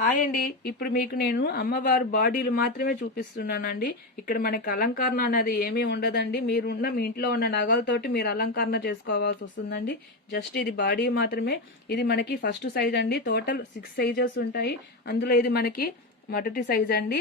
Hi అండి. ఇప్పుడు మీకు నేను అమ్మవారి బాడీలు మాత్రమే చూపిస్తున్నానండి. ఇక్కడ మనకి అలంకరణ అనేది ఏమీ ఉండదండి. మీ ఇంట్లో ఉన్న నగలతోటి మీరు అలంకరణ చేసుకోవాల్సి వస్తుందండి. జస్ట్ ఇది బాడీ మాత్రమే. ఇది మనకి ఫస్ట్ సైజ్ అండి. టోటల్ 6 సైజెస్ ఉంటాయి. అందులో ఇది మనకి మొదటి సైజ్ అండి.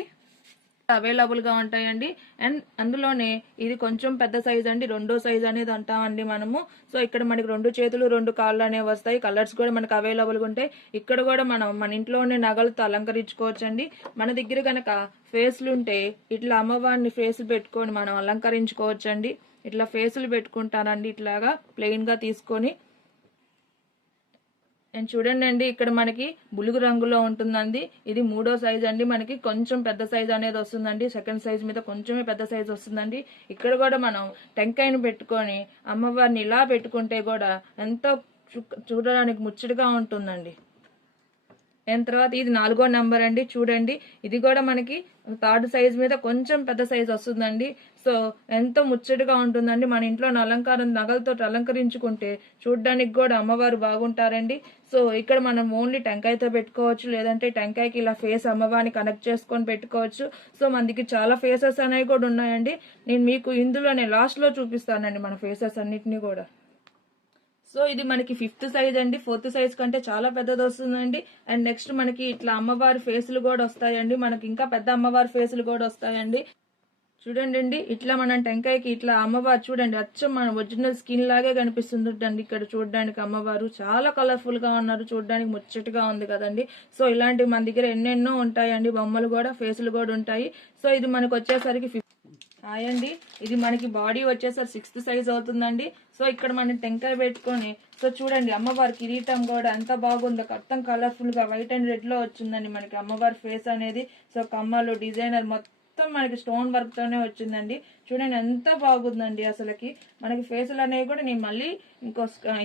అవైలబుల్ గా ఉంటాయండి. అండ్ అందులోనే ఇది కొంచెం పెద్ద సైజ్ అండి. రెండో సైజ్ అనేది అంటామండి మనము. సో ఇక్కడ మనకి 2 చేతులు 2 కాళ్ళు అనేవి వస్తాయి. కలర్స్ కూడా మనకు అవైలబుల్ గా ఉంటాయి. ఇక్కడ కూడా మనం మన ఇంట్లో ఉండే నగలతో అలంకరించుకోవచ్చండి. మన దగ్గర కనుక ఫేస్లు ఉంటే ఇట్లా అమ్మవారిని ఫేసులు పెట్టుకొని మనం అలంకరించుకోవచ్చండి. ఇట్లా ఫేసులు పెట్టుకుంటానండి. ఇట్లాగా ప్లెయిన్ గా తీసుకొని అండ్ చూడండి అండి, ఇక్కడ మనకి బులుగు రంగులో ఉంటుందండి. ఇది 3వ సైజ్ అండి. మనకి కొంచెం పెద్ద సైజ్ అనేది వస్తుందండి. సెకండ్ సైజ్ మీద కొంచెమే పెద్ద సైజ్ వస్తుందండి. ఇక్కడ కూడా మనం టెంకాయను పెట్టుకొని అమ్మవారిని ఇలా పెట్టుకుంటే కూడా ఎంతో చూడడానికి ముచ్చటగా ఉంటుందండి. అండ్ తర్వాత ఇది 4వ నెంబర్ అండి. చూడండి, ఇది కూడా మనకి 3rd సైజ్ మీద కొంచెం పెద్ద సైజ్ వస్తుందండి. సో ఎంతో ముచ్చటగా ఉంటుందండి. మన ఇంట్లో అలంకారం నగలతో అలంకరించుకుంటే చూడడానికి కూడా అమ్మవారు బాగుంటారండి. సో ఇక్కడ మనం ఓన్లీ టెంకాయతో పెట్టుకోవచ్చు, లేదంటే టెంకాయకి ఇలా ఫేస్ అమ్మవారిని కనెక్ట్ చేసుకొని పెట్టుకోవచ్చు. సో మన దగ్గర చాలా ఫేసెస్ అనేవి కూడా ఉన్నాయండి. నేను మీకు ఇందులోనే లాస్ట్ లో చూపిస్తానండి మన ఫేసెస్ అన్నిటినీ కూడా. సో ఇది మనకి 5th సైజ్ అండి. 4th సైజ్ కంటే చాలా పెద్దది వస్తుందండి. అండ్ నెక్స్ట్ మనకి ఇట్లా అమ్మవారి ఫేసులు కూడా వస్తాయండి. మనకి ఇంకా పెద్ద అమ్మవారి ఫేసులు కూడా వస్తాయండి. చూడండి అండి, ఇట్లా మనం టెంకాయకి ఇట్లా అమ్మవారు చూడండి అచ్చం మన ఒరిజినల్ స్కిన్ లాగే కనిపిస్తుందండి. ఇక్కడ చూడడానికి అమ్మవారు చాలా కలర్ఫుల్ గా ఉన్నారు. చూడడానికి ముచ్చటగా ఉంది కదండి. సో ఇలాంటివి మన దగ్గర ఎన్నెన్నో ఉంటాయండి. బొమ్మలు కూడా ఫేసులు కూడా ఉంటాయి. సో ఇది మనకు వచ్చేసరికి హాయ్ అండి, ఇది మనకి బాడీ వచ్చేసరికి 6th సైజ్ అవుతుందండి. సో ఇక్కడ మనం టెంకాయ పెట్టుకొని సో చూడండి అమ్మవారి కిరీటం కూడా ఎంత బాగుందో, మొత్తం కలర్ఫుల్ గా వైట్ అండ్ రెడ్ లో వచ్చిందండి మనకి అమ్మవారి ఫేస్ అనేది. సో కమ్మలు డిజైనర్ మొత్తం మనకి స్టోన్ వర్క్ తోనే వచ్చిందండి. చూడండి ఎంత బాగుందండి. అసలుకి మనకి ఫేసులు అనేవి కూడా నేను మళ్ళీ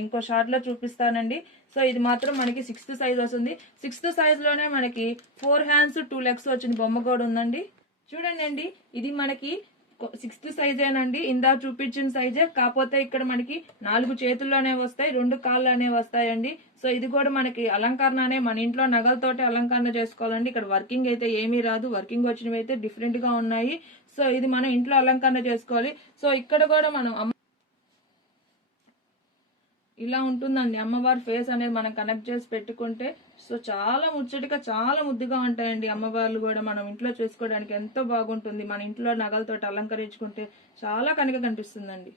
ఇంకో షార్ట్ లో చూపిస్తానండి. సో ఇది మాత్రం మనకి 6th సైజ్ వస్తుంది. 6th సైజ్ లోనే మనకి 4 హ్యాండ్స్ 2 లెగ్స్ వచ్చిన బొమ్మ కూడా ఉందండి. చూడండి అండి, ఇది మనకి 6th సైజేనండి. ఇందా చూపించిన సైజే, కాకపోతే ఇక్కడ మనకి 4 చేతుల్లోనే వస్తాయి, 2 కాళ్ళు అనేవి వస్తాయండి. సో ఇది కూడా మనకి అలంకరణనే, మన ఇంట్లో నగలతోటి అలంకరణ చేసుకోవాలండి. ఇక్కడ వర్కింగ్ అయితే ఏమీ రాదు. వర్కింగ్ వచ్చినవి అయితే డిఫరెంట్ గా ఉన్నాయి. సో ఇది మనం ఇంట్లో అలంకరణ చేసుకోవాలి. సో ఇక్కడ కూడా మనం ఇలా ఉంటుందండి అమ్మవారి ఫేస్ అనేది మనం కనెక్ట్ చేసి పెట్టుకుంటే. సో చాలా ముచ్చటగా చాలా ముద్దుగా ఉంటాయండి అమ్మవార్లు కూడా. మనం ఇంట్లో చేసుకోవడానికి ఎంతో బాగుంటుంది. మన ఇంట్లో నగలతోటి అలంకరించుకుంటే చాలా కనుక కనిపిస్తుందండి.